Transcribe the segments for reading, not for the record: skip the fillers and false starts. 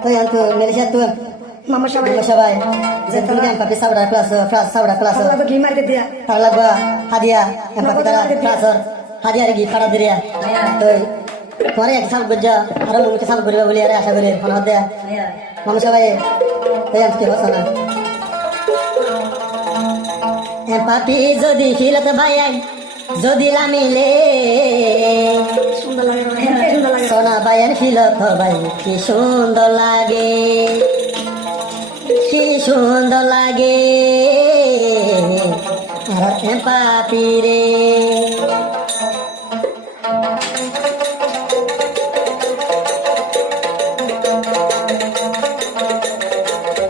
Tuh yang tuh Malaysia tuh Mama Shabay. Mama Shabay. Jadi yang papi saudara kelas. Allah tuh gimana dia? Kalau gua hadiah yang papi tara kelas hadiah lagi pada diri ya. Tuh kemarin yang kisah kerja orang mungkin kisah kerja boleh ada asal boleh mana ada. Mama Shabay. Tuh yang kita sana. Yang papi jadi hilat bayang. যদি লামিলে সুন্দর লাগে সুন্দর লাগে সোনা বায়ান ফিলত ভাই কি সুন্দর লাগে কি সুন্দর লাগে আর পাপিরে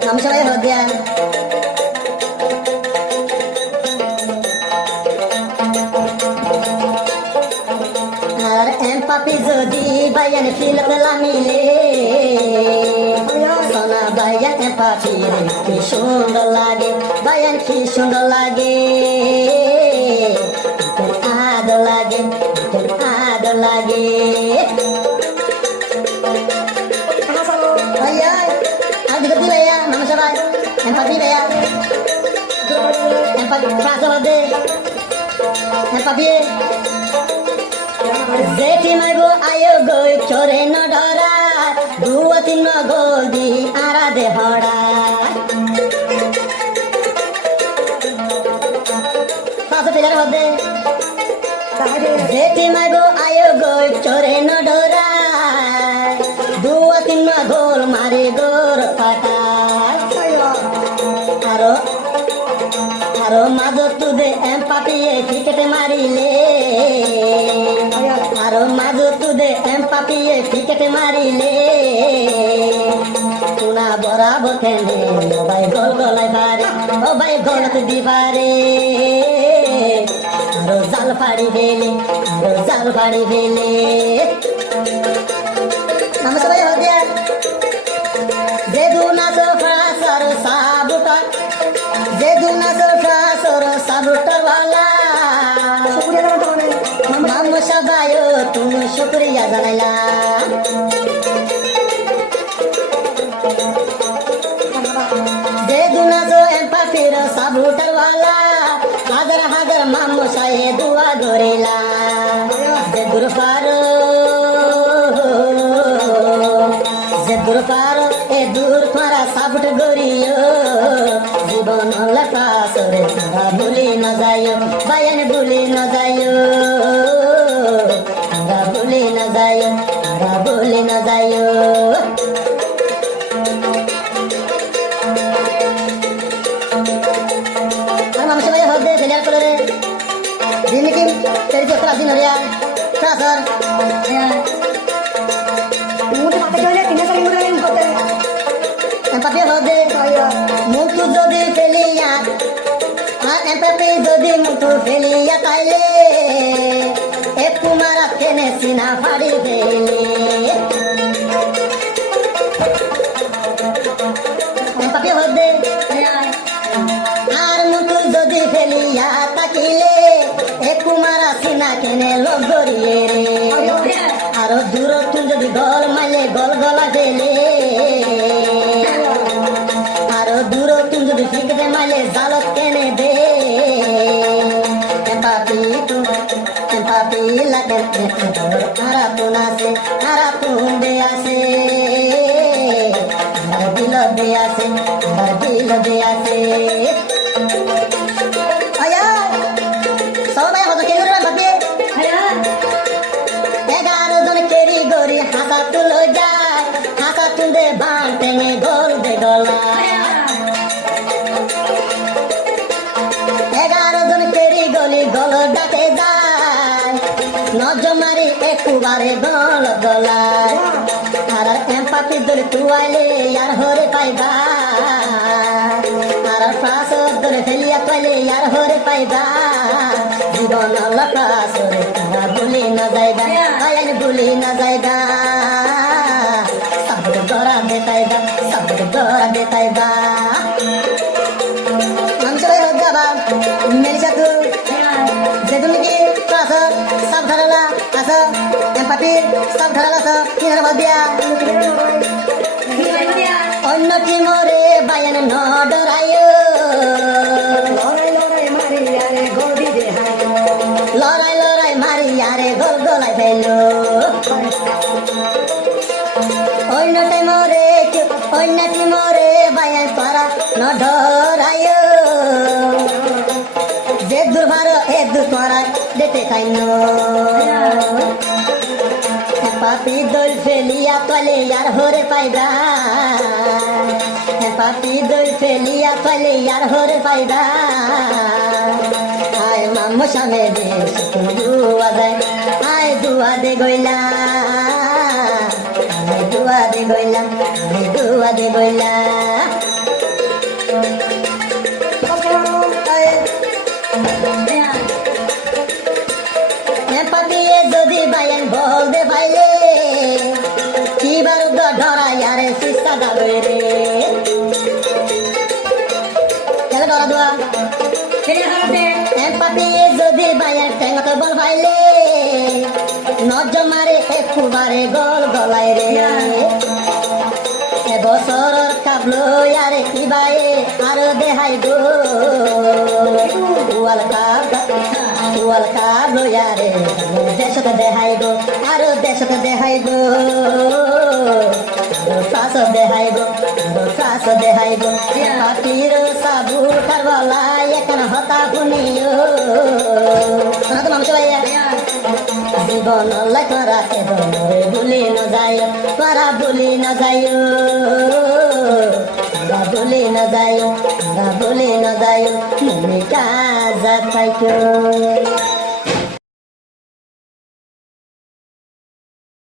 আমি সবাই হদিয়া papi যদি বায়ান ফিলত লামিলে সোনা বায়ান পাপি কি সুন্দর লাগে বায়ান কি সুন্দর লাগে আদর লাগে আদর লাগে ayah ada betul ya mama sabai empati ya empati rasa bade empati जेठी मागो आयो गई चोरे न डरा दुआ तीन गोदी आरा दे हड़ा पास टेलर होदे जेठी मागो आयो गई चोरे न डरा दुआ तीन गोल मारे गोर पाटा आरो आरो मादो तुदे एम पापिए क्रिकेट मारिले आरो मादो तुदे एम पापिए क्रिकेट मारिले तुना बराबर खेले ओ भाई गोल गोलाई पारे ओ भाई गोलत दीवारे आरो जाल फाड़ी भेले हम सब हो गया जे दुना सो फासर साबुटा जे दुना सो फासर साबुटा वाला मामू सबायो तुम शुक्रिया जनाइला जे दुना सो एम्पाफिर साबुटर वाला हाजर मामू साहे दुआ गोरेला जे दुरफारो ए दूर फारा साबुट गोरियो জীবন লেখা সরে তারা ভুলি না যাইও বায়ান ভুলি না যাইও তারা ভুলি না যাইও তারা ভুলি না যাইও আর মানুষ ভাই হদে ফেলিয়ার করে দিন কি তেরি তো প্রাচীন হরিয়া স্যার মুতে মাথা গেলে তিন সাল মুতে লাইন করতে এমপাপি হদে মুতু যদি ফেলিয়া আর এমপাপি যদি মুতু ফেলিয়া তাইলে এ কুমারা কেনে সিনা ফাড়ি ফেলে এমপাপি হদে আর মুতু যদি ফেলিয়া তাকিলে এ কুমারা সিনা কেনে লোক গড়িয়ে রে আরো দূর তুই যদি গল মাইলে গল গলা ফেলে আরো দূর তুই যদি ফিকতে মাইলে জালত কেনে দে পাপি লাগে আরা তুনাসে আরা তুন্দে আসে আর দিল দে আসে আর দিল দে আসে আয়া সবাই হতো কে করে ভাবে 11 জন কেরি গরি হাসা তুলো যায় হাসা তুন্দে বান টেনে গোল দে গলা 11 জন কেরি গলি গল ডাকে যায় নজর মারি একবারে গল গলায় আর এমপাপি দলে তুয়াইলে यार হরে পাইবা আর ফাস দলে ফেলিয়া কইলে यार হরে পাইবা জীবন লখা সরে তারা ভুলি না যাইবা আইন ভুলি না যাইবা সব দরা দেতাইবা মানুষের হদ্দাবা মেরি সাথু যেদুন কি ক্লাস সব ধরালা আস এমপাপি সব ধরালা সব কি হরা দিয়া অন্যটি মোরে বায়ান ন ডরায়ো লড়াই লড়াই মারি আরে গদি দে হাই লড়াই লড়াই মারি আরে গোল গলাই ফেলো অন্যটি মোরে বায়ান পারা ন ডরায়ো যে দুর্বার এ দুর্মারা ডেটে খাইনো পাপি দোল ফেলিয়া তলে আর হরে পাইবা পাপি দোল ফেলিয়া তলে আর হরে পাইবা আয় মামু সামনে দে দুয়া দেয় আয় দুয়া দে গইলা আয় দুয়া দে গইলা আয় দুয়া দে গইলা পাপিয়ে যদি বায়ান বল দে পাইলে কি বারুদ ধরাই আরে শিষ্টা দাবই রে কেন ধরা দোয়া পাপিয়ে যদি বায়ান টেঙ্গত বল পাইলে নজর মারে একটু মারে গল গলাই রে এবছর কাবলো আরে কি বায়ে আরো দেহাই গো ওয়াল কাবলো আরে দেশতে দেহাই গো আরো দেশতে দেহাই গো ফাঁস দেহাই গো ফাঁস দেহাই গো পাপির সাবু কারবালা এখন হতা শুনিও শোনা তো মানুষ ভাইয়া জীবন লাই তোরা এবং ভুলি ন যায় তোরা ভুলি ন যায় তোরা ভুলি ন যায় তোরা ভুলি ন যায় মনে কাজ থাইকো